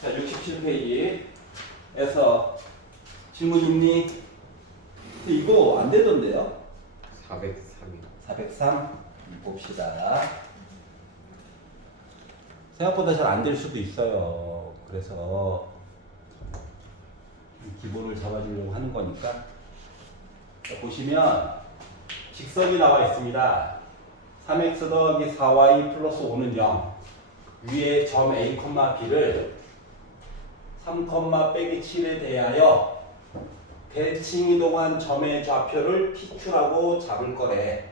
자, 67페이지에서 질문 있니? 이거 안 되던데요? 403이 403 봅시다. 생각보다 잘 안 될 수도 있어요. 그래서 기본을 잡아주려고 하는 거니까. 자, 보시면 직선이 나와 있습니다. 3x 더하기 4y 플러스 5는 0. 위에 점 A, B를 3, 빼기 7에 대하여 대칭 이동한 점의 좌표를 PQ라고 잡을 거래.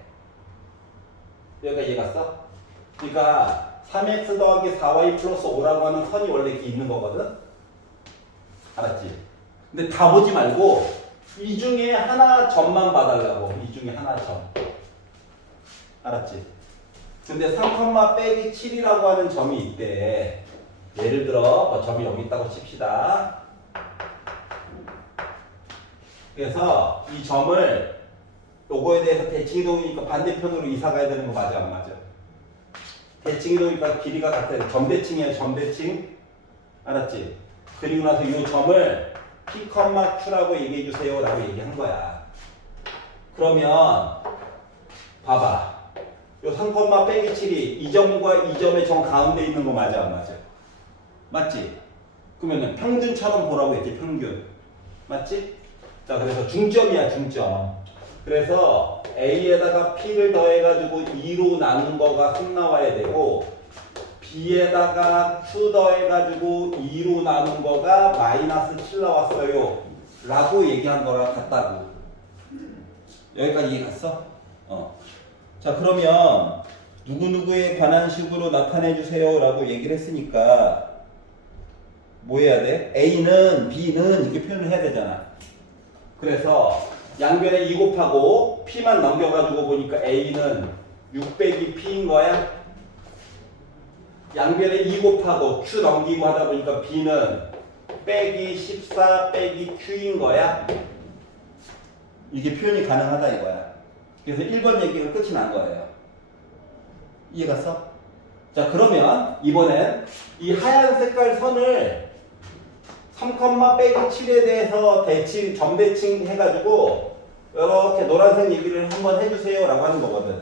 여기가 이해갔어? 그러니까 3x 더하기 4y 플러스 5라고 하는 선이 원래 이렇게 있는 거거든? 알았지? 근데 다 보지 말고 이 중에 하나 점만 봐달라고. 이 중에 하나 점. 알았지? 근데 3, 빼기 7이라고 하는 점이 있대. 예를 들어 점이 여기 있다고 칩시다. 그래서 이 점을 요거에 대해서 대칭이동이니까 반대편으로 이사 가야 되는 거 맞아 안 맞아? 대칭이동이니까 길이가 같아요. 점대칭이에요. 점대칭. 알았지? 그리고 나서 이 점을 P, Q라고 얘기해 주세요 라고 얘기한 거야. 그러면 봐봐. 요 3, 빼기 7이 이 점과 이 점의 점 가운데 있는 거 맞아 안 맞아? 맞지? 그러면 평균처럼 보라고 했지. 평균. 맞지? 자, 그래서 중점이야. 중점. 그래서 A에다가 P를 더해가지고 2로 나눈 거가 3 나와야 되고 B에다가 Q 더해가지고 2로 나눈 거가 마이너스 7 나왔어요 라고 얘기한 거랑 같다고. 여기까지 이해 갔어? 자, 그러면 누구누구에 관한 식으로 나타내 주세요 라고 얘기를 했으니까 뭐 해야 돼? A는 B는 이렇게 표현을 해야 되잖아. 그래서 양변에 2 곱하고 P만 넘겨가지고 보니까 A는 6 빼기 P인 거야. 양변에 2 곱하고 Q 넘기고 하다 보니까 B는 빼기 14 빼기 Q인 거야. 이게 표현이 가능하다 이거야. 그래서 1번 얘기가 끝이 난 거예요. 이해갔어? 자, 그러면 이번엔 이 하얀 색깔 선을 3, 빼기 7에 대해서 대칭, 점대칭 해가지고 이렇게 노란색 얘기를 한번 해주세요 라고 하는 거거든.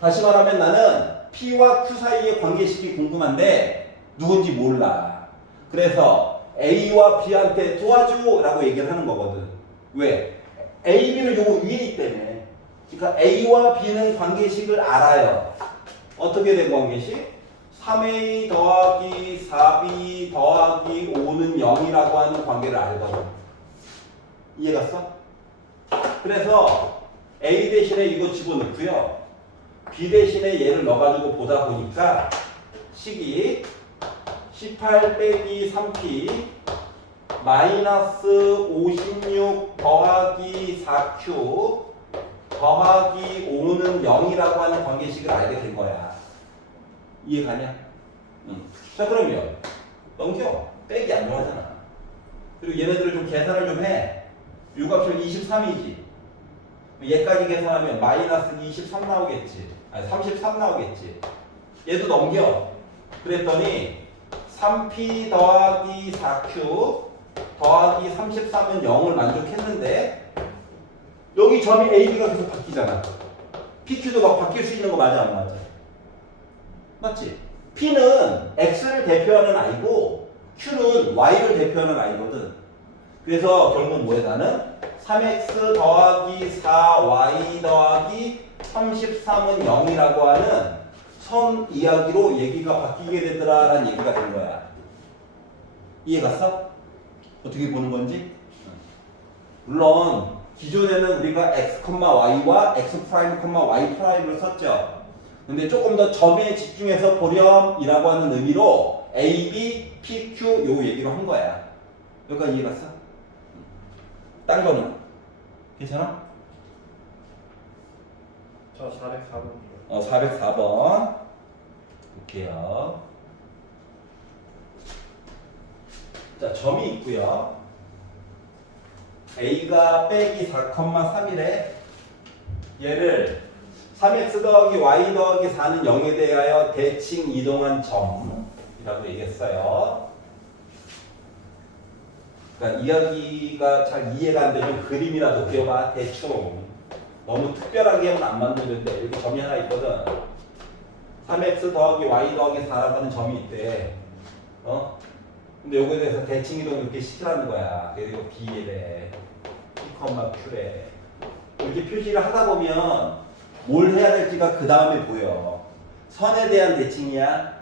다시 말하면 나는 P와 Q 사이의 관계식이 궁금한데 누군지 몰라. 그래서 A와 B한테 도와줘 라고 얘기를 하는 거거든. 왜? A, B는 요거 위에 있기 때문에. 그러니까 A와 B는 관계식을 알아요. 어떻게 된 관계식? 3A 더하기 4B 더하기 5는 0이라고 하는 관계를 알거든. 이해갔어? 그래서 A 대신에 이거 집어넣고요. B 대신에 얘를 넣어가지고 보다 보니까 식이 18 빼기 3P 마이너스 56 더하기 4Q 더하기 5는 0이라고 하는 관계식을 알게 된 거야. 이해가냐? 응. 자, 그러면 넘겨. 빼기 안 좋아하잖아. 그리고 얘네들을 좀 계산을 좀 해. 요 값은 23이지. 얘까지 계산하면 마이너스 23 나오겠지. 아니 33 나오겠지. 얘도 넘겨. 그랬더니 3P 더하기 4Q 더하기 33은 0을 만족했는데 여기 점이 A, B가 계속 바뀌잖아. PQ도 막 바뀔 수 있는 거 맞아 안 맞아? 맞지? P는 X를 대표하는 I고 Q는 Y를 대표하는 I거든. 그래서 결국 뭐에 나는 3X 더하기 4Y 더하기 33은 0이라고 하는 선 이야기로 얘기가 바뀌게 되더라 라는 얘기가 된 거야. 이해갔어? 어떻게 보는 건지? 물론 기존에는 우리가 x, y와 x', y''을 썼죠. 근데 조금 더 점에 집중해서 보렴이라고 하는 의미로 a, b, p, q 요 얘기로 한 거야. 여기까지 이해갔어? 딴 거는? 괜찮아? 저 404번이요. 404번 볼게요. 자, 점이 있고요. A가 빼기 4,3이래. 얘를 3x 더하기 y 더하기 4는 0에 대하여 대칭 이동한 점이라고 얘기했어요. 그러니까 이야기가 잘 이해가 안 되면 그림이라도 그려봐. 대충. 너무 특별하게 하면 안 만드는데 여기 점이 하나 있거든. 3x 더하기 y 더하기 4라고 하는 점이 있대. 근데 요거에 대해서 대칭 이동 이렇게 시키라는 거야. 그래서 이거 b래. p, q래. 이렇게 표시를 하다 보면 뭘 해야 될지가 그 다음에 보여. 선에 대한 대칭이야.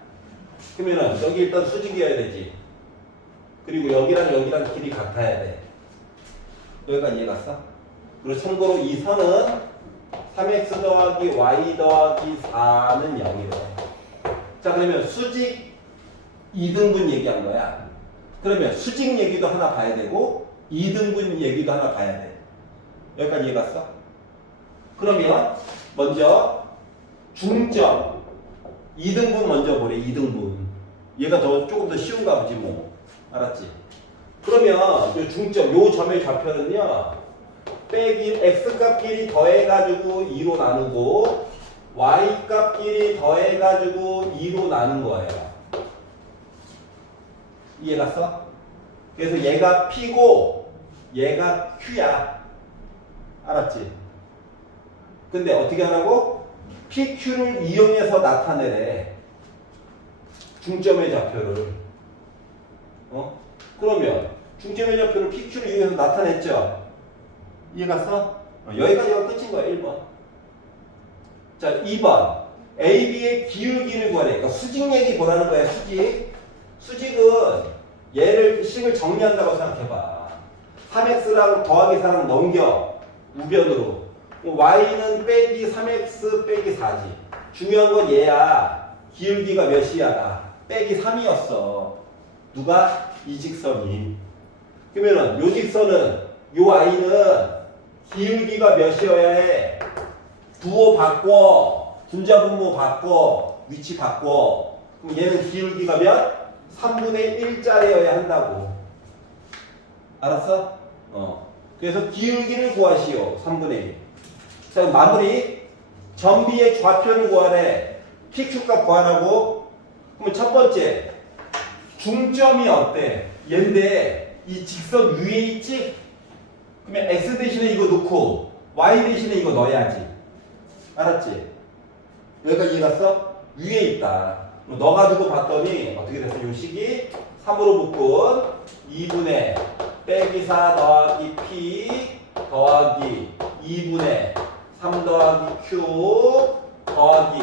그러면은 여기 일단 수직이어야 되지. 그리고 여기랑 길이 같아야 돼. 여기까지 이해 갔어? 그리고 참고로 이 선은 3x 더하기 y 더하기 4는 0이래. 자, 그러면 수직 2등분 얘기한 거야. 그러면 수직 얘기도 하나 봐야 되고 2등분 얘기도 하나 봐야 돼. 여기까지 이해 갔어? 그러면 먼저 중점 2등분 먼저 보래. 2등분. 얘가 조금 더 쉬운가 보지 뭐. 알았지? 그러면 요 중점, 요 점의 좌표는요. 빼기 x값끼리 더해가지고 2로 나누고 y값끼리 더해가지고 2로 나눈 거예요. 이해 갔어? 그래서 얘가 p고 얘가 q야. 알았지? 근데 어떻게 하라고? pq를 이용해서 나타내래. 중점의 좌표를. 그러면 중점의 좌표를 pq를 이용해서 나타냈죠? 이해 갔어? 여기까지가 끝인 거야. 1번. 자, 2번. AB의 기울기를 구하래. 그러니까 수직 얘기 보라는 거야. 수직은 얘를 식을 정리한다고 생각해봐. 3x랑 더하기 4랑 넘겨. 우변으로. y는 빼기 3x 빼기 4지. 중요한 건 얘야. 기울기가 몇이야? 빼기 3이었어. 누가? 이 직선이. 그러면은 요 직선은 요 y는 기울기가 몇이어야 해? 부호 바꿔. 분자분모 바꿔. 위치 바꿔. 그럼 얘는 기울기가 몇? 3분의 1짜리여야 한다고. 알았어? 그래서 기울기를 구하시오. 3분의 1. 자, 마무리. 점비의 좌표를 구하래. PQ값 구하라고. 그러면 첫 번째. 중점이 어때? 얘인데 이 직선 위에 있지? 그러면 x 대신에 이거 넣고 y 대신에 이거 넣어야지. 알았지? 여기까지 이해 갔어? 위에 있다. 넣어가지고 봤더니 어떻게 됐어? 요 식이 3으로 묶은 2분의 빼기 4 더하기 p 더하기 2분의 3 더하기 q 더하기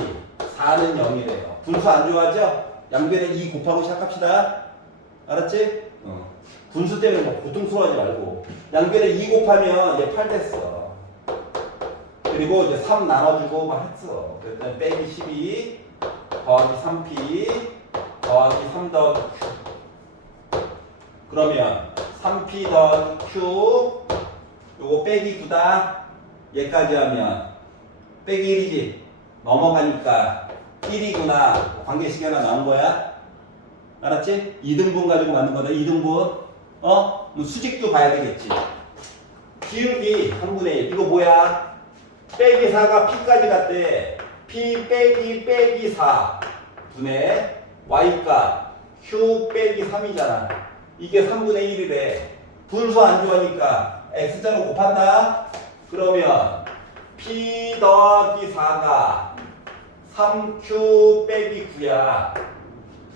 4는 0이래요. 분수 안 좋아하죠? 양변에 2 곱하고 시작합시다. 알았지? 분수 때문에 뭐 고통스러워하지 말고 양변에 2 곱하면 얘 8 됐어. 그리고 이제 3 나눠주고 막 했어. 그랬더니 빼기 12 더하기 3p 더하기 3 더하기 q. 그러면 3p 더하기 q 요거 빼기 9다. 얘까지 하면 빼기 1이지. 넘어가니까 1이구나. 관계식이 하나 나온 거야. 알았지? 2등분 가지고 만든 거다. 2등분. 뭐 수직도 봐야 되겠지. 기울기 3분의 1. 이거 뭐야? 빼기 4가 p까지 갔대. p 빼기 4 분의 y값 q 빼기 3이잖아. 이게 3분의 1이래. 분수 안 좋아하니까 x자로 곱한다. 그러면 p 더하기 4가 3q 빼기 9야.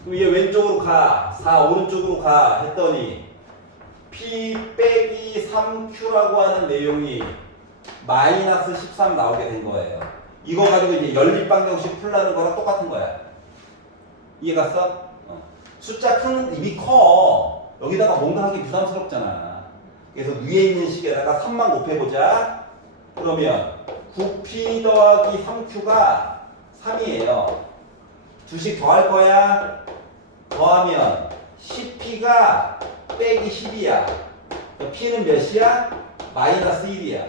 그럼 얘 왼쪽으로 가. 4 오른쪽으로 가. 했더니 p 빼기 3q라고 하는 내용이 마이너스 13 나오게 된 거예요. 이거 가지고 이제 연립방정식 풀라는 거랑 똑같은 거야. 이해 갔어? 숫자 큰 이미 커. 여기다가 뭔가 하기 부담스럽잖아. 그래서 위에 있는 식에다가 3만 곱해보자. 그러면 9p 더하기 3q가 3이에요. 두씩 더할 거야. 더하면 10p가 빼기 10이야. p는 몇이야? 마이너스 1이야.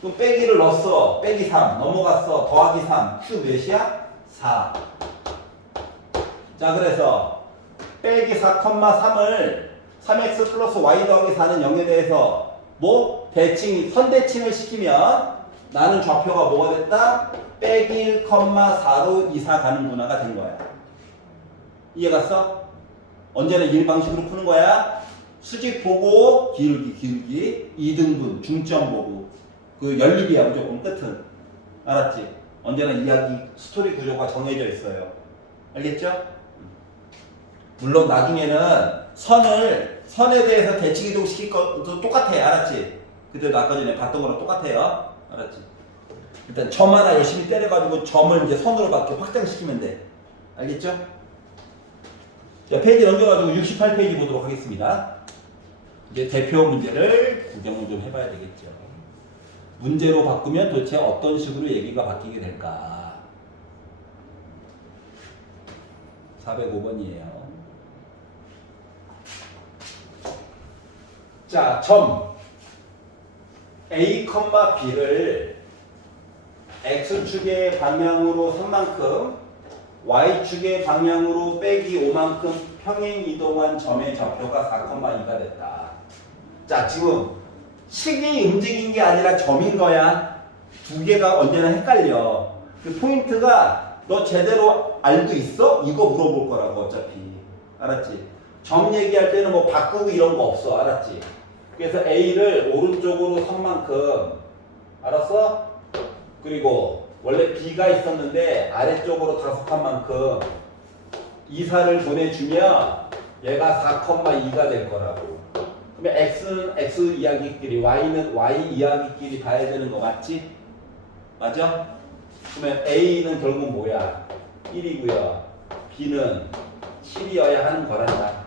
그럼 빼기를 넣었어. 빼기 3 넘어갔어. 더하기 3 q 몇이야? 4. 자, 그래서 빼기 4,3을 3x 플러스 y 더하기 4는 0에 대해서 뭐? 대칭, 선대칭을 시키면 나는 좌표가 뭐가 됐다? 빼기 1,4로 이사 가는구나가 된 거야. 이해 갔어? 언제나 이 방식으로 푸는 거야. 수직 보고 기울기 2등분 중점 보고 그 연립이야 무조건 끝은. 알았지? 언제나 이야기 스토리 구조가 정해져 있어요. 알겠죠? 물론 나중에는 선에 대해서 대칭 이동 시킬 것도 똑같아. 알았지? 그때도 아까 전에 봤던 거랑 똑같아요. 알았지? 일단 점 하나 열심히 때려가지고 점을 이제 선으로 밖에 확장시키면 돼. 알겠죠? 자, 페이지 넘겨가지고 68페이지 보도록 하겠습니다. 이제 대표 문제를 구경을 좀 해봐야 되겠죠. 문제로 바꾸면 도대체 어떤 식으로 얘기가 바뀌게 될까? 405번이에요. 자, 점 A, B를 X축의 방향으로 3만큼 Y축의 방향으로 빼기 5만큼 평행 이동한 점의 좌표가 4,2가 됐다. 자, 지금 식이 움직인 게 아니라 점인 거야. 두 개가 언제나 헷갈려. 그 포인트가 너 제대로 알고 있어? 이거 물어볼 거라고 어차피. 알았지? 점 얘기할 때는 뭐 바꾸고 이런 거 없어. 알았지? 그래서 A를 오른쪽으로 3만큼 알았어? 그리고 원래 B가 있었는데 아래쪽으로 5칸만큼 이사를 보내주면 얘가 4,2가 될 거라고. 그러면 X는 X 이야기끼리 Y는 Y 이야기끼리 봐야 되는 거 맞지? 맞아? 그러면 A는 결국 뭐야? 1이고요. B는 7이어야 하는 거란다.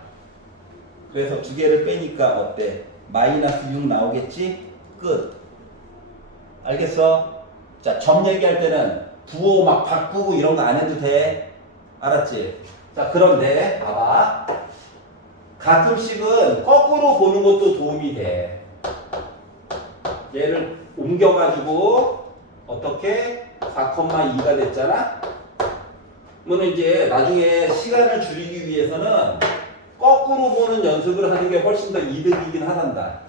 그래서 두 개를 빼니까 어때? 마이너스 6 나오겠지? 끝. 알겠어? 자, 점 얘기할 때는 부호 막 바꾸고 이런 거 안 해도 돼. 알았지? 자, 그런데 봐봐. 가끔씩은 거꾸로 보는 것도 도움이 돼. 얘를 옮겨가지고 어떻게 4,2가 됐잖아? 그러면 이제 나중에 시간을 줄이기 위해서는 거꾸로 보는 연습을 하는 게 훨씬 더 이득이긴 하단다.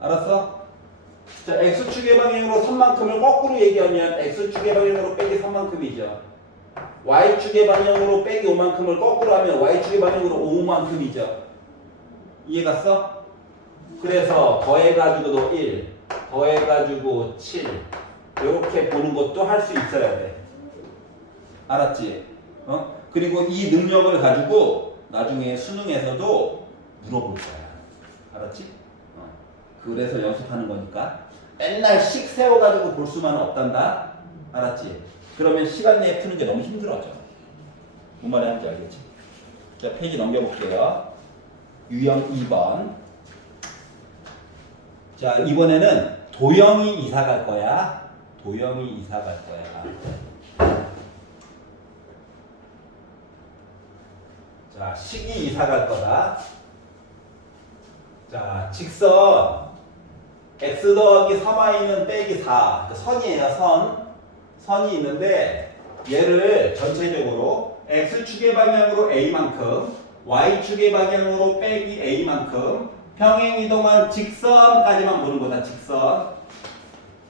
알았어? 자, X축의 방향으로 3만큼을 거꾸로 얘기하면 X축의 방향으로 빼기 3만큼이죠. Y축의 방향으로 빼기 5만큼을 거꾸로 하면 Y축의 방향으로 5만큼이죠. 이해갔어? 그래서 더해가지고도 1, 더해가지고 7 이렇게 보는 것도 할 수 있어야 돼. 알았지? 그리고 이 능력을 가지고 나중에 수능에서도 물어볼 거야. 알았지? 그래서 연습하는 거니까 맨날 식 세워가지고 볼 수만은 없단다. 알았지? 그러면 시간 내에 푸는 게 너무 힘들어져. 뭔 말이 하는지 알겠지? 자, 페이지 넘겨볼게요. 유형 2번. 자, 이번에는 도형이 이사 갈 거야. 도형이 이사 갈 거야. 자, 식이 이사 갈 거다. 자, 직선 x 더하기 3y는 빼기 4. 선이에요, 선. 선이 있는데 얘를 전체적으로 x축의 방향으로 a만큼 y축의 방향으로 빼기 a만큼 평행 이동한 직선까지만 보는 거다. 직선.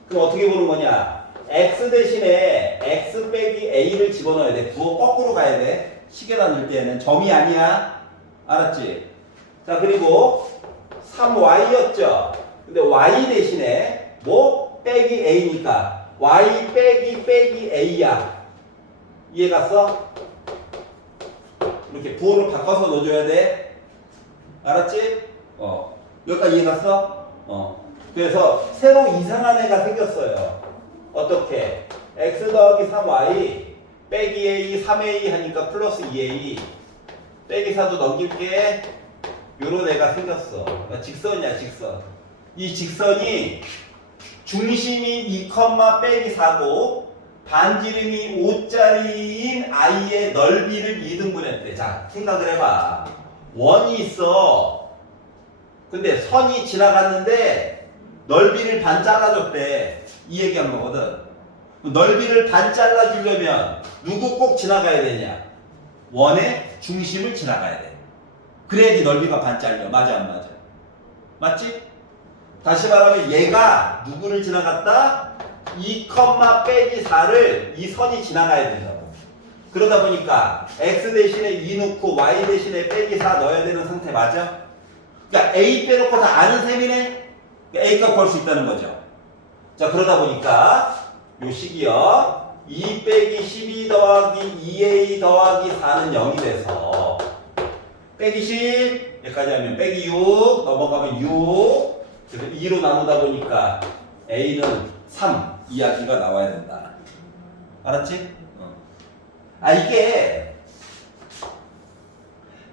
그럼 어떻게 보는 거냐? x 대신에 x 빼기 a를 집어넣어야 돼. 부호 거꾸로 가야 돼. 식에다 넣을 때는 점이 아니야. 알았지? 자, 그리고 3y였죠. 근데 y 대신에 뭐? 빼기 a니까 y 빼기 a야. 이해갔어? 이렇게 부호를 바꿔서 넣어줘야 돼. 알았지? 여기까지 이해갔어? 그래서 새로 이상한 애가 생겼어요. 어떻게? x 더하기 3y 빼기 a 3a 하니까 플러스 2a 빼기 4도 넘길게. 요런 애가 생겼어. 직선이야, 직선. 이 직선이 중심이 2, 빼기 4고 반지름이 5짜리인 i의 넓이를 2등분했대. 자, 생각을 해봐. 원이 있어. 근데 선이 지나갔는데 넓이를 반 잘라줬대. 이 얘기한 거거든. 넓이를 반 잘라주려면 누구 꼭 지나가야 되냐? 원의 중심을 지나가야 돼. 그래야지 넓이가 반 잘려. 맞아, 안 맞아? 맞지? 다시 말하면 얘가 누구를 지나갔다? 2, 빼기 4를 이 선이 지나가야 된다고. 그러다 보니까 x 대신에 2 넣고 y 대신에 빼기 4 넣어야 되는 상태 맞아? 그러니까 A 빼놓고 다 아는 셈이네. 그러니까 A 값 구할 수 있다는 거죠. 자, 그러다 보니까 요 식이요. 2 빼기 12 더하기 2A 더하기 4는 0이 돼서 빼기 10 여기까지 하면 빼기 6 넘어가면 6 그래서 2로 나누다 보니까 A는 3 이야기가 나와야 된다. 알았지? 아 이게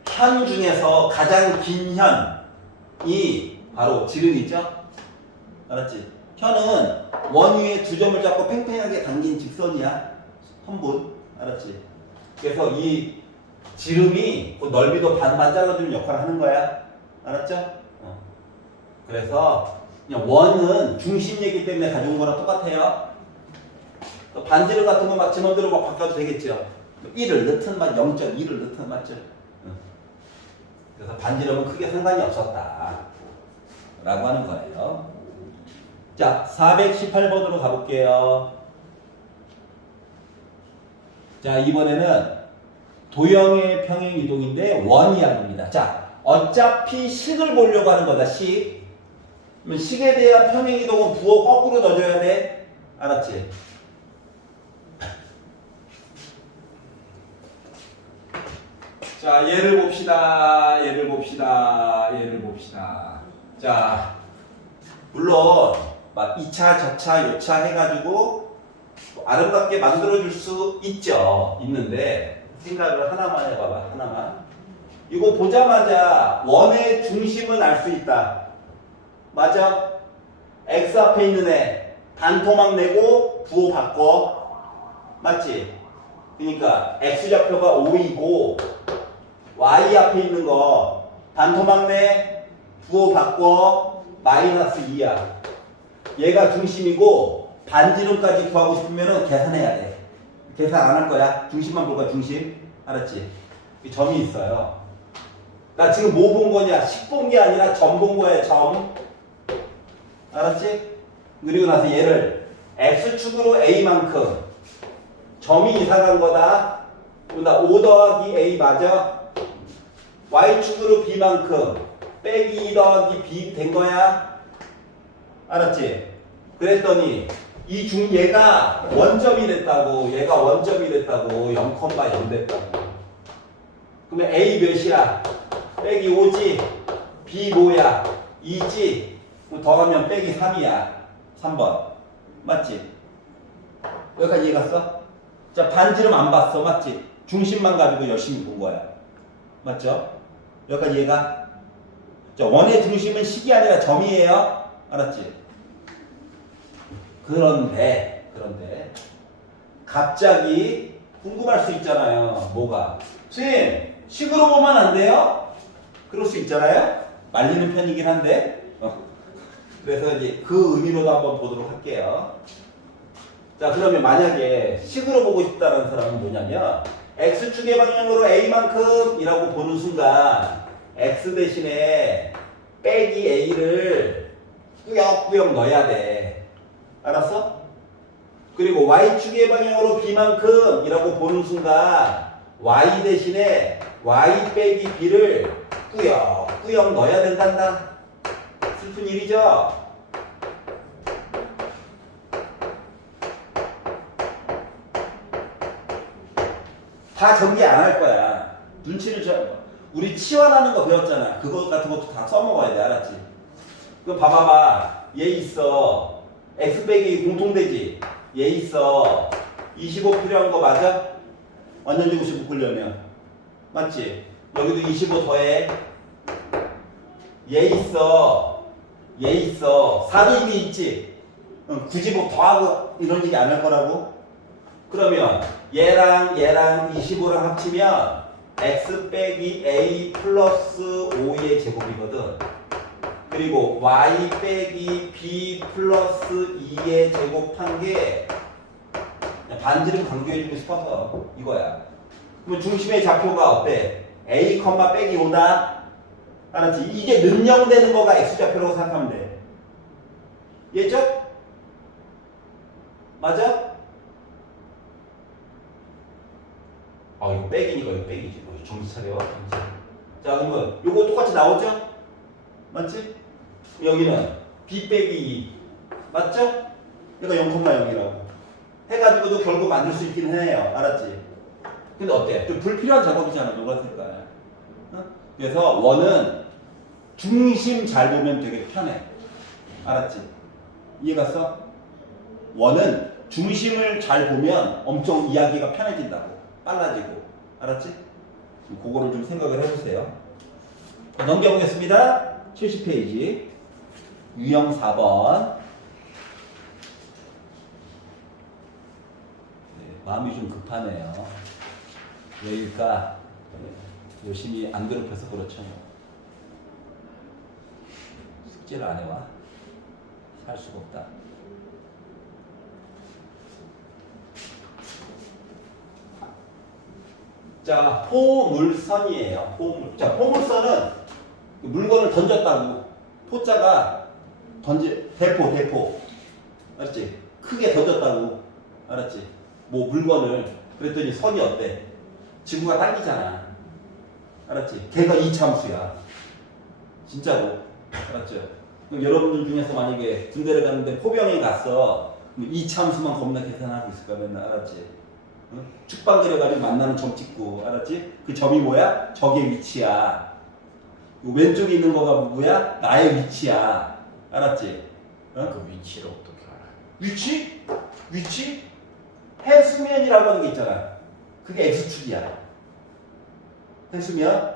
현 중에서 가장 긴 현이 바로 지름이죠? 알았지? 현은 원 위에 두 점을 잡고 팽팽하게 당긴 직선이야. 선분. 알았지? 그래서 이 지름이 그 넓이도 반반 잘라주는 역할을 하는 거야. 알았죠? 그래서 그냥 원은 중심이기 때문에 가져온 거랑 똑같아요. 또 반지름 같은 거 막 지맘대로 막 바꿔도 되겠죠. 1을 넣든 막 0.2를 넣든 맞죠? 그래서 반지름은 크게 상관이 없었다. 라고 하는 거예요. 자, 418번으로 가볼게요. 자, 이번에는 도형의 평행 이동인데 원 이야기입니다. 자, 어차피 식을 보려고 하는 거다, 식. 그러면 식에 대한 평행 이동은 부호 거꾸로 넣어줘야 돼. 알았지? 자, 예를 봅시다. 자, 물론 막 2차, 저차, 요차 해가지고 아름답게 만들어줄 수 있는데 생각을 하나만 해봐봐. 하나만. 이거 보자마자 원의 중심은 알 수 있다. 맞아? X 앞에 있는 애 반토막 내고 부호 바꿔. 맞지? 그러니까 X좌표가 5이고 Y 앞에 있는 거 반토막 내 부호 바꿔 마이너스 2야. 얘가 중심이고 반지름까지 구하고 싶으면 계산해야 돼. 계산 안 할 거야. 중심만 볼 거야. 중심. 알았지? 점이 있어요. 나 지금 뭐 본 거냐? 식 본 게 아니라 점 본 거야. 점. 알았지? 그리고 나서 얘를 X축으로 A만큼 점이 이상한 거다. 나 5 더하기 A 맞아? Y축으로 B만큼 빼기 2 더하기 B 된 거야? 알았지? 그랬더니 얘가 원점이 됐다고. 0,0 됐다고. 그러면 A 몇이야? 빼기 5지? B 뭐야? 2지? 그럼 더하면 빼기 3이야. 3번. 맞지? 여기까지 이해갔어? 자, 반지름 안 봤어. 맞지? 중심만 가지고 열심히 본 거야. 맞죠? 여기까지 이해가? 자, 원의 중심은 식이 아니라 점이에요. 알았지? 그런데 갑자기 궁금할 수 있잖아요. 뭐가? 선생님, 식으로 보면 안 돼요? 그럴 수 있잖아요. 말리는 편이긴 한데. 그래서 이제 그 의미로도 한번 보도록 할게요. 자, 그러면 만약에 식으로 보고 싶다는 사람은 뭐냐면 X축의 방향으로 A만큼 이라고 보는 순간 X 대신에 빼기 A를 꾸역꾸역 넣어야 돼. 알았어? 그리고 Y축의 방향으로 B만큼 이라고 보는 순간 Y 대신에 Y 빼기 B를 꾸역꾸역 넣어야 된단다. 슬픈 일이죠? 다 전개 안 할 거야. 눈치를 우리 치환하는 거 배웠잖아. 그거 같은 것도 다 써먹어야 돼. 알았지? 그럼 봐봐봐. 얘 있어. X 빼기 공통되지? 얘 있어. 25 필요한 거 맞아? 완전 제곱식 묶으려면. 맞지? 여기도 25 더해. 얘 있어. 4도 이미 있지? 굳이 뭐 더하고 이런 얘기 안 할 거라고? 그러면 얘랑 25랑 합치면 x 빼기 a 플러스 5의 제곱이거든. 그리고 y 빼기 b 플러스 2의 제곱한 게 반지름 강조해주고 싶어서 이거야. 그럼 중심의 좌표가 어때? a, 빼기 5다. 알았지? 이게 능령되는 거가 x좌표라고 생각하면 돼. 이해했죠? 맞아? 이거 빼기니까 이거 빼기지. 정신 차려. 자, 그러면 요거 똑같이 나오죠? 맞지? 여기는 b 빼기 2 맞죠? 그러니까 0,0이라고 해가지고도 결국 만들 수 있긴 해요. 알았지? 근데 어때? 좀 불필요한 작업이잖아. 노란 색깔. 어? 그래서 원은 중심 잘 보면 되게 편해. 알았지? 이해갔어? 원은 중심을 잘 보면 엄청 이야기가 편해진다고. 빨라지고. 알았지? 그거를 좀 생각을 해보세요. 넘겨보겠습니다. 70페이지. 유형 4번. 네, 마음이 좀 급하네요. 왜일까? 열심히 안 괴롭혀서 그렇죠. 숙제를 안 해와. 살 수가 없다. 자, 포물선이에요. 포물. 자, 포물선은 물건을 던졌다고. 포자가 대포. 알았지? 크게 던졌다고. 알았지? 뭐 물건을. 그랬더니 선이 어때? 지구가 당기잖아. 알았지? 걔가 이차함수야. 진짜로. 알았죠? 그럼 여러분들 중에서 만약에 군대를 갔는데 포병에 갔어. 이차함수만 겁나 계산하고 있을 거야. 맨날. 알았지? 응? 축방 그려가지고 만나는 점 찍고. 알았지? 그 점이 뭐야? 적의 위치야. 왼쪽에 있는 거가 뭐야? 나의 위치야. 알았지? 어? 그 위치를 어떻게 알아? 위치? 해수면이라고 하는 게 있잖아. 그게 X축이야. 해수면.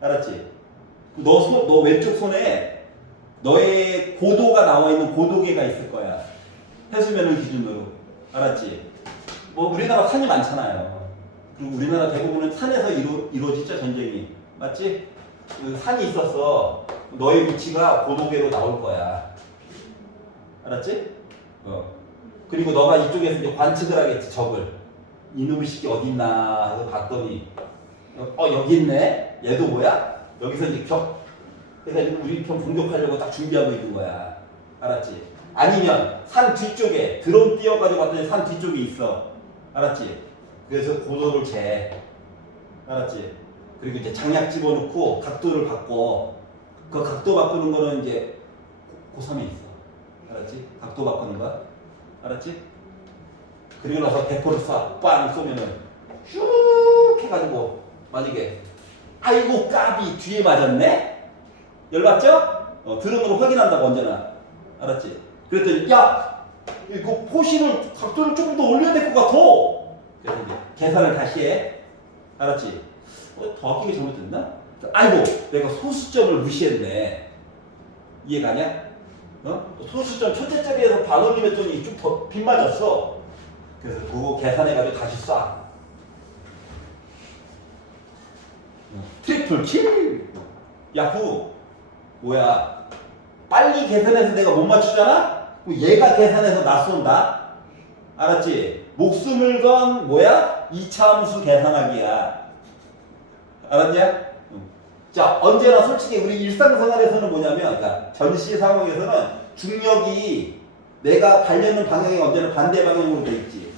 알았지? 너 왼쪽 손에 너의 고도가 나와 있는 고도계가 있을 거야. 해수면을 기준으로. 알았지? 뭐 우리나라 산이 많잖아요. 그리고 우리나라 대부분은 산에서 이루어지죠, 전쟁이. 맞지? 그 산이 있었어. 너의 위치가 고도계로 나올 거야. 알았지? 그리고 너가 이쪽에서 이제 관측을 하겠지, 적을. 이놈의 새끼 어딨나 하고 봤더니 여기 있네? 얘도 뭐야? 여기서 이제 그래서 우리 편 공격하려고 딱 준비하고 있는 거야. 알았지? 아니면 산 뒤쪽에 드론 띄워가지고 봤더니 산 뒤쪽에 있어. 알았지? 그래서 고도를 재. 알았지? 그리고 이제 장약 집어넣고 각도를 바꿔. 그 각도 바꾸는 거는 이제 고3에 있어. 알았지? 각도 바꾸는 거. 알았지? 그리고 나서 대포를 쏴. 빵 쏘면은 슉 해가지고 만약에 아이고 까비 뒤에 맞았네? 열받죠? 드론으로 확인한다고 언제나. 알았지? 그랬더니 야! 이거 포신을 각도를 조금 더 올려야 될 것 같아. 그래서 이제 계산을 다시 해. 알았지? 더하기가 잘못됐나? 아이고 내가 소수점을 무시했네. 이해가냐? 소수점 첫째 자리에서 반올림 했더니 좀 더 빗 맞았어. 그래서 그거 계산해가지고 다시 쏴. 트리플 킬! 야후! 뭐야? 빨리 계산해서 내가 못 맞추잖아? 그럼 얘가 계산해서 나 쏜다? 알았지? 목숨을 건 뭐야? 2차 함수 계산하기야. 알았냐? 자, 언제나 솔직히 우리 일상생활에서는 뭐냐면, 그러니까 전시 상황에서는 중력이 내가 가려는 방향이 언제나 반대 방향으로 돼 있지.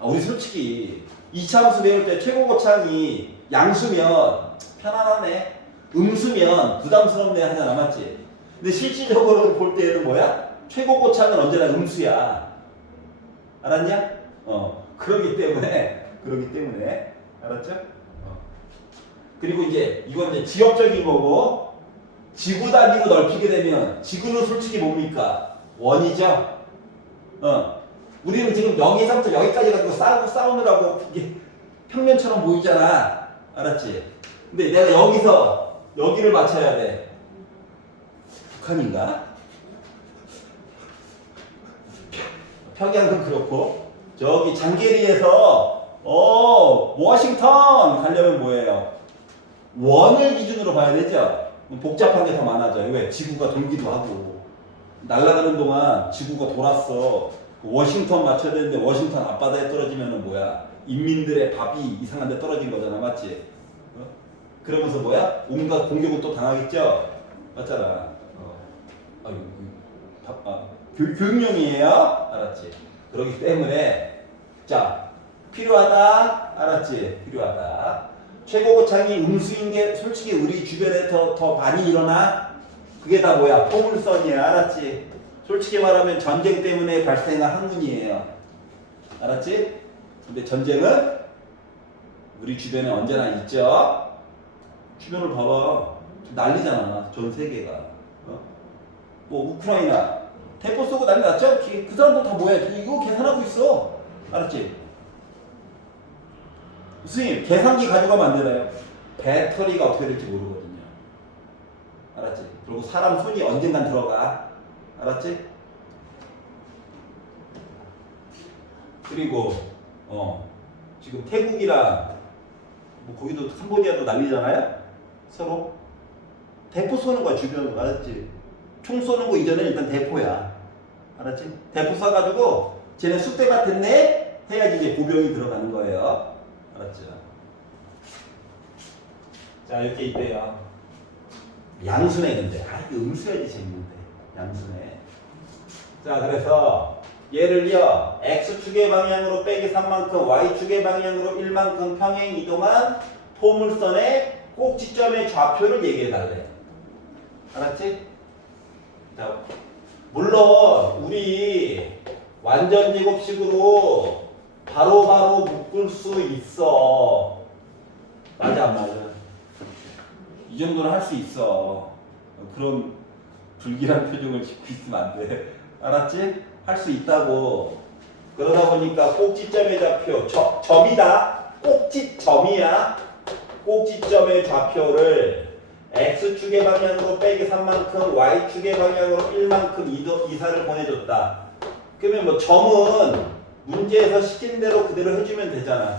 우리 솔직히 2차 함수 배울 때 최고 고창이 양수면 편안하네. 음수면 부담스럽네 하잖아. 맞지? 근데 실질적으로 볼 때는 뭐야? 최고 고창은 언제나 음수야. 알았냐? 그러기 때문에 알았죠? 그리고 이제 이건 이제 지역적인 거고, 지구 단위로 넓히게 되면 지구는 솔직히 뭡니까? 원이죠. 우리는 지금 여기서부터 여기까지 가지고 싸우느라고 이게 평면처럼 보이잖아. 알았지? 근데 내가 여기서 여기를 맞춰야 돼. 북한인가? 평양은 그렇고, 저기 장계리에서 워싱턴 가려면 뭐예요? 원을 기준으로 봐야 되죠. 복잡한 게 더 많아져. 왜? 지구가 돌기도 하고. 날아가는 동안 지구가 돌았어. 워싱턴 맞춰야 되는데 워싱턴 앞바다에 떨어지면은 뭐야? 인민들의 밥이 이상한 데 떨어진 거잖아. 맞지? 그러면서 뭐야? 온갖 공격을 또 당하겠죠? 맞잖아. 교육용이에요. 알았지? 그렇기 때문에 자, 필요하다. 알았지? 필요하다. 최고 고창이 음수인 게 솔직히 우리 주변에 더 많이 일어나? 그게 다 뭐야? 포물선이야. 알았지? 솔직히 말하면 전쟁 때문에 발생한 학문이에요. 알았지? 근데 전쟁은 우리 주변에 언제나 있죠? 주변을 봐봐. 난리잖아. 전 세계가. 어? 뭐 우크라이나 대포 쏘고 난리 났죠? 그 사람들 다 뭐야? 이거 계산하고 있어. 알았지? 선생님 계산기 가져가면 안 되나요? 배터리가 어떻게 될지 모르거든요. 알았지? 그리고 사람 손이 언젠간 들어가. 알았지? 그리고 지금 태국이랑 뭐 거기도 캄보디아도 난리잖아요. 서로 대포 쏘는 거야 주변으로. 알았지? 총 쏘는 거 이전에 일단 대포야. 알았지? 대포 쏴가지고 쟤네 숫대 같은 애 해야지 이제 보병이 들어가는 거예요. 알았죠? 자 이렇게 있대요. 양순에 근데 이거 음수해야지 재밌는데 양순에. 자 그래서 얘를요 x축의 방향으로 빼기 3만큼 y축의 방향으로 1만큼 평행 이동한 포물선의 꼭지점의 좌표를 얘기해 달래. 알았지? 자 물론 우리 완전 제곱식으로 바로바로 묶을 수 있어. 맞아 안 맞아? 이 정도는 할 수 있어. 그런 불길한 표정을 짓고 있으면 안 돼. 알았지? 할 수 있다고. 그러다 보니까 꼭지점의 좌표, 점이다. 꼭지점이야. 꼭지점의 좌표를 x축의 방향으로 빼기 3만큼, y축의 방향으로 1만큼 이사를 보내줬다. 그러면 뭐 점은 문제에서 시킨 대로 그대로 해주면 되잖아.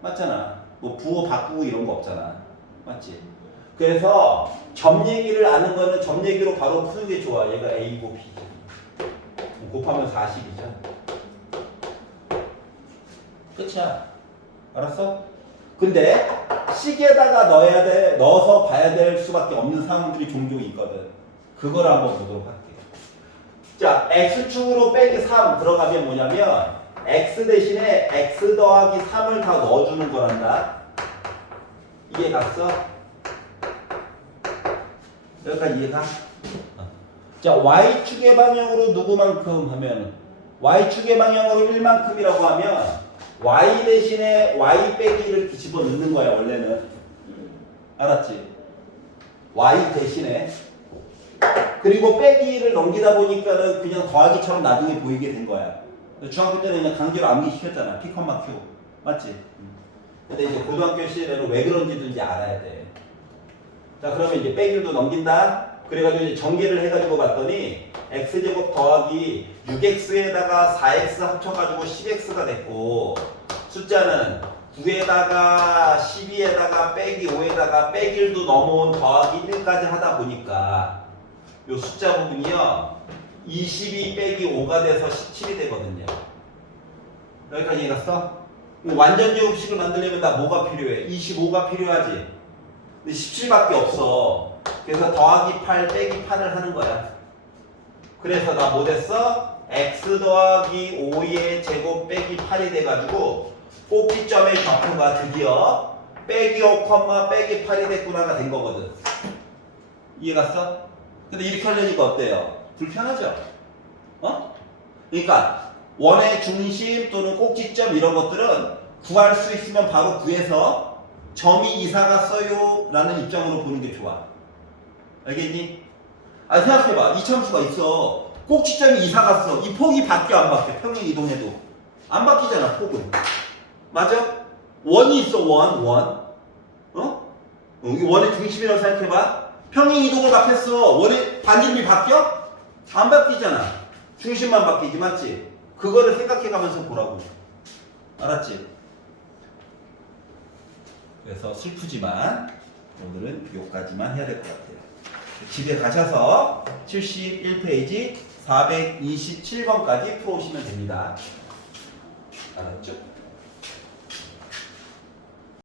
맞잖아. 뭐 부호 바꾸고 이런 거 없잖아. 맞지? 그래서 점 얘기를 아는 거는 점 얘기로 바로 푸는 게 좋아. 얘가 A고 B지. 곱하면 40이죠. 끝이야. 알았어? 근데 식에다가 넣어서 봐야 될 수밖에 없는 상황들이 종종 있거든. 그걸 한번 보도록 할게요. 자, x축으로 빼기 3 들어가면 뭐냐면 x 대신에 x 더하기 3을 다 넣어주는 거란다. 이해 갔어? 여기까지 이해가? 자, y축의 방향으로 누구만큼 하면 y축의 방향으로 1만큼이라고 하면 y 대신에 y 빼기 1을 집어넣는 거야 원래는. 알았지? y 대신에. 그리고 빼기 1을 넘기다 보니까는 그냥 더하기처럼 나중에 보이게 된 거야. 중학교 때는 그냥 강제로 암기시켰잖아. P, Q. 맞지? 근데 이제 고등학교 시절에는 왜 그런지도 이제 알아야 돼. 자, 그러면 이제 빼기 1도 넘긴다. 그래가지고 이제 전개를 해가지고 봤더니 x제곱 더하기 6x에다가 4x 합쳐가지고 10x가 됐고 숫자는 9에다가 12에다가 빼기 5에다가 빼기 1도 넘어온 더하기 1까지 하다 보니까 요 숫자 부분이요 22 빼기 5가 돼서 17이 되거든요. 여기까지 이해갔어? 완전 제곱식을 만들려면 나 뭐가 필요해? 25가 필요하지. 근데 17밖에 없어. 그래서 더하기 8 빼기 8을 하는 거야. 그래서 나 뭐 됐어? x 더하기 5의 제곱 빼기 8이 돼가지고 꼭지점의 좌표가 드디어 빼기 5, 빼기 8이 됐구나가 된 거거든. 이해갔어? 근데 이렇게 하려니까 어때요? 불편하죠? 그러니까 원의 중심 또는 꼭지점 이런 것들은 구할 수 있으면 바로 구해서 점이 이사 갔어요 라는 입장으로 보는 게 좋아. 알겠니? 생각해봐. 이참수가 있어. 꼭지점이 이사 갔어. 이 폭이 바뀌어 안 바뀌어? 평행 이동해도 안 바뀌잖아. 폭은. 맞아? 원이 있어. 원. 이 원의 중심이라고 생각해봐. 평행 이동을 앞했어. 원의 반지름이 바뀌어? 안 바뀌잖아. 중심만 바뀌지. 맞지? 그거를 생각해가면서 보라고. 알았지? 그래서 슬프지만 오늘은 여기까지만 해야 될 것 같아요. 집에 가셔서 71페이지 427번까지 풀어오시면 됩니다. 알았죠?